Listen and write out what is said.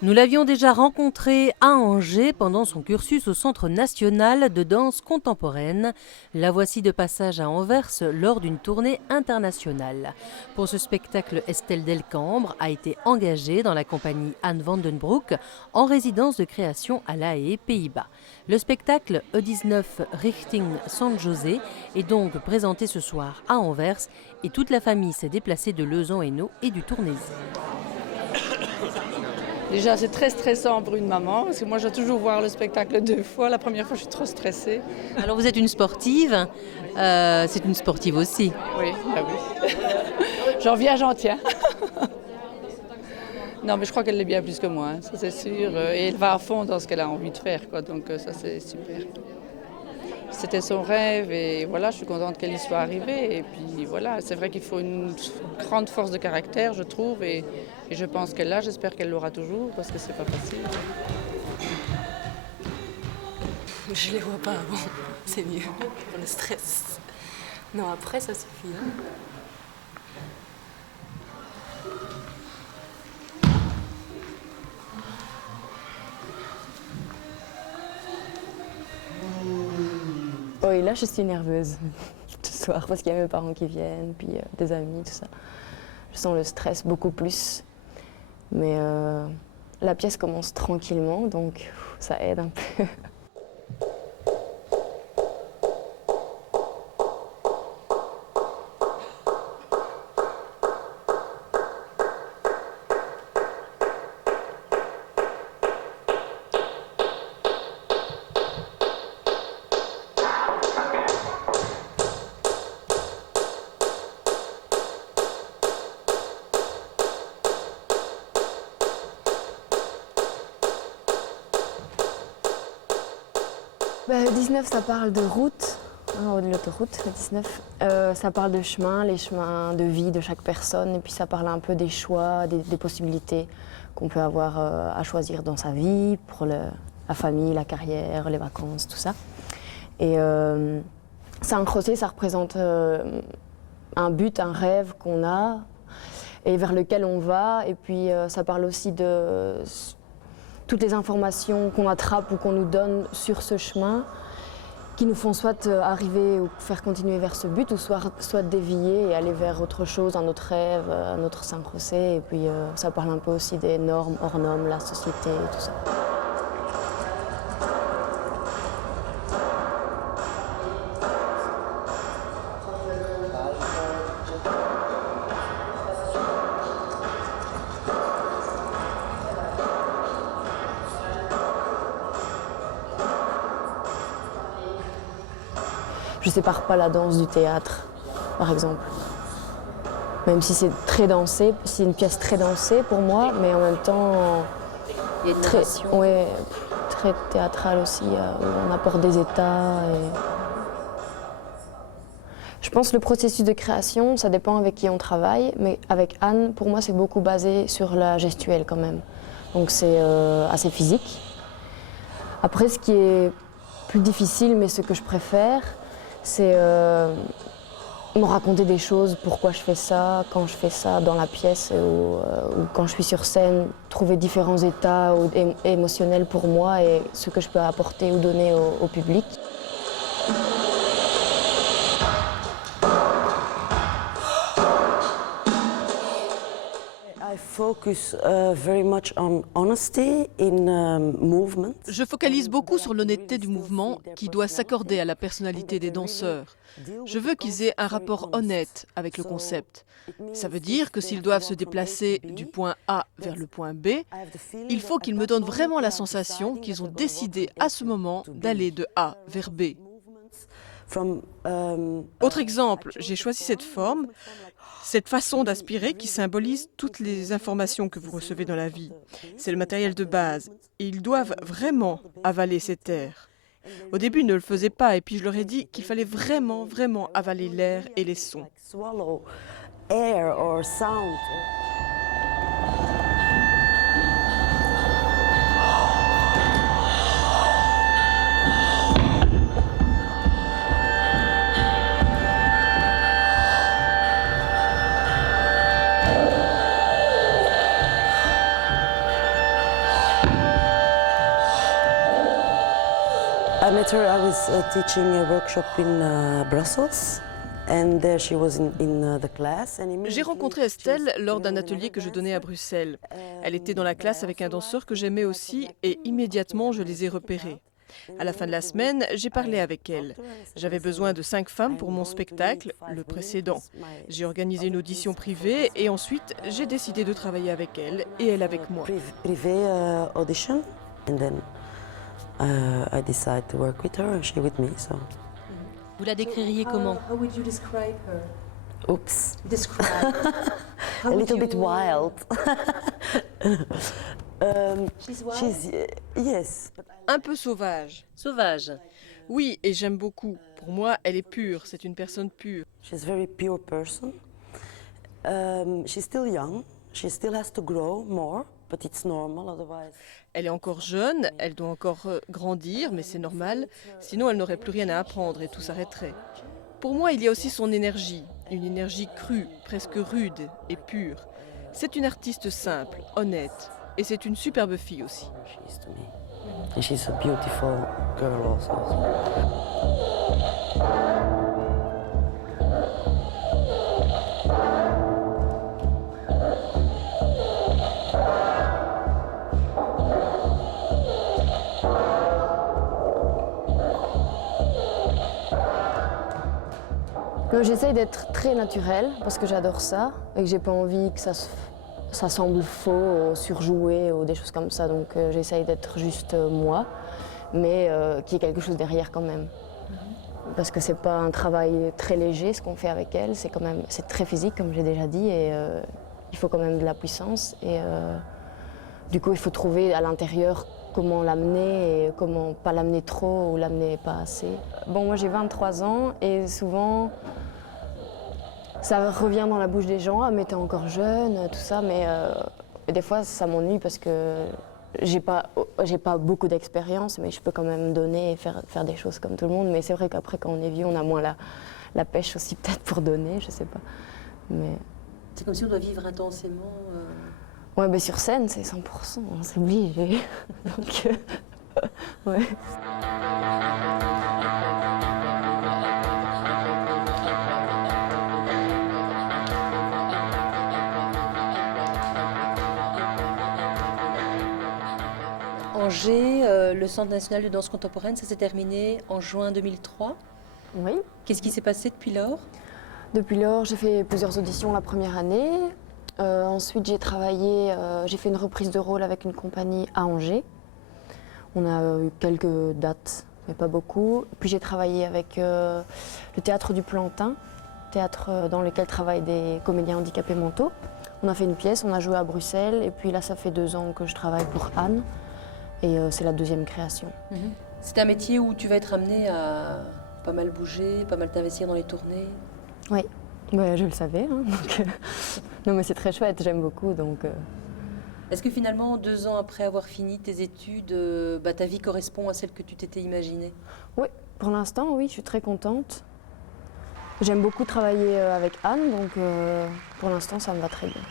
Nous l'avions déjà rencontrée à Angers pendant son cursus au Centre national de danse contemporaine. La voici de passage à Anvers lors d'une tournée internationale. Pour ce spectacle, Estelle Delcambre a été engagée dans la compagnie Anne Vandenbroek en résidence de création à La Haye, Pays-Bas. Le spectacle E19 Richting San José est donc présenté ce soir à Anvers et toute la famille s'est déplacée de Leuson-Hainaut et du Tournésis. Déjà, c'est très stressant pour une maman, parce que moi, je dois toujours voir le spectacle 2 fois. La première fois, je suis trop stressée. Alors vous êtes une sportive, c'est une sportive aussi. Oui, ah oui. J'en viens, j'en tiens. Non, mais je crois qu'elle l'est bien plus que moi, hein, ça c'est sûr. Et elle va à fond dans ce qu'elle a envie de faire, quoi, donc ça c'est super. C'était son rêve et voilà, je suis contente qu'elle y soit arrivée. Et puis voilà, c'est vrai qu'il faut une grande force de caractère, je trouve, et je pense qu'elle l'a, j'espère qu'elle l'aura toujours, parce que c'est pas facile. Je les vois pas avant, c'est mieux pour le stress. Non, après ça suffit. Hein. Oui, là je suis nerveuse ce soir parce qu'il y a mes parents qui viennent, puis des amis, tout ça. Je sens le stress beaucoup plus. Mais la pièce commence tranquillement, donc ça aide un peu. Le 19, ça parle de route, hein, de l'autoroute, le 19. Ça parle de chemin, les chemins de vie de chaque personne, et puis ça parle un peu des choix, des possibilités qu'on peut avoir à choisir dans sa vie, pour la famille, la carrière, les vacances, tout ça. Et San José, ça représente un but, un rêve qu'on a, et vers lequel on va, et puis ça parle aussi de toutes les informations qu'on attrape ou qu'on nous donne sur ce chemin qui nous font soit arriver ou faire continuer vers ce but ou soit dévier et aller vers autre chose, un autre rêve, un autre San José. Et puis ça parle un peu aussi des normes, hors normes, la société et tout ça. Je ne sépare pas la danse du théâtre, par exemple. Même si c'est très dansé, c'est une pièce très dansée pour moi, mais en même temps Il y a une très, narration. ouais, très théâtrale aussi, où on apporte des états. Je pense que le processus de création, ça dépend avec qui on travaille, mais avec Anne, pour moi, c'est beaucoup basé sur la gestuelle quand même. Donc c'est assez physique. Après, ce qui est plus difficile, mais ce que je préfère, c'est me raconter des choses, pourquoi je fais ça, quand je fais ça dans la pièce ou quand je suis sur scène, trouver différents états émotionnels pour moi et ce que je peux apporter ou donner au public. Je focalise beaucoup sur l'honnêteté du mouvement qui doit s'accorder à la personnalité des danseurs. Je veux qu'ils aient un rapport honnête avec le concept. Ça veut dire que s'ils doivent se déplacer du point A vers le point B, il faut qu'ils me donnent vraiment la sensation qu'ils ont décidé à ce moment d'aller de A vers B. Autre exemple, j'ai choisi cette forme, cette façon d'aspirer qui symbolise toutes les informations que vous recevez dans la vie. C'est le matériel de base. Et ils doivent vraiment avaler cet air. Au début, ils ne le faisaient pas et puis je leur ai dit qu'il fallait vraiment, vraiment avaler l'air et les sons. met her, I was teaching a workshop in Brussels. And there she was in the class. J'ai rencontré Estelle lors d'un atelier que je donnais à Bruxelles. Elle était dans la classe avec un danseur que j'aimais aussi et immédiatement je les ai repérés. À la fin de la semaine, j'ai parlé avec elle. J'avais besoin de 5 femmes pour mon spectacle, le précédent. J'ai organisé une audition privée et ensuite j'ai décidé de travailler avec elle et elle avec moi. Privé audition, and then I decided to work with her and she with me. So. Vous la décririez comment? How would you describe her? Oops. Describe. A little bit wild. She's wild? Yes. Un peu sauvage. Sauvage. Oui, et j'aime beaucoup. Pour moi, elle est pure, c'est une personne pure. She's a very pure person. She's still young. She still has to grow more, but it's normal otherwise. Elle est encore jeune, elle doit encore grandir, mais c'est normal, sinon elle n'aurait plus rien à apprendre et tout s'arrêterait. Pour moi, il y a aussi son énergie, une énergie crue, presque rude et pure. C'est une artiste simple, honnête, et c'est une superbe fille aussi. She is to me. And she's a beautiful girl also. J'essaye d'être très naturelle parce que j'adore ça et que j'ai pas envie que ça semble faux, surjoué ou des choses comme ça. Donc j'essaye d'être juste moi, mais qu'il y ait quelque chose derrière quand même. Parce que c'est pas un travail très léger ce qu'on fait avec elle, c'est très physique comme j'ai déjà dit et il faut quand même de la puissance et du coup il faut trouver à l'intérieur comment l'amener et comment pas l'amener trop ou l'amener pas assez. Bon, moi j'ai 23 ans et souvent ça revient dans la bouche des gens, ah mais t'es encore jeune, tout ça, mais des fois ça m'ennuie parce que j'ai pas beaucoup d'expérience, mais je peux quand même donner et faire des choses comme tout le monde. Mais c'est vrai qu'après quand on est vieux, on a moins la pêche aussi peut-être pour donner, je sais pas. Mais... C'est comme si on doit vivre intensément. Ouais, mais sur scène, c'est 100%, c'est obligé. Donc, ouais. Angers, le Centre national de danse contemporaine, ça s'est terminé en juin 2003. Oui. Qu'est-ce qui s'est passé depuis lors? Depuis lors, j'ai fait plusieurs auditions la première année. Ensuite, j'ai fait une reprise de rôle avec une compagnie à Angers. On a eu quelques dates, mais pas beaucoup. Puis j'ai travaillé avec le Théâtre du Plantin, théâtre dans lequel travaillent des comédiens handicapés mentaux. On a fait une pièce, on a joué à Bruxelles, et puis là, ça fait 2 ans que je travaille pour Anne, et c'est la 2e création. C'est un métier où tu vas être amené à pas mal bouger, pas mal t'investir dans les tournées. Oui, ouais, je le savais. Hein, donc, non, mais c'est très chouette, j'aime beaucoup. Donc, Est-ce que finalement, 2 ans après avoir fini tes études, ta vie correspond à celle que tu t'étais imaginée? Oui, pour l'instant, oui, je suis très contente. J'aime beaucoup travailler avec Anne, donc pour l'instant, ça me va très bien.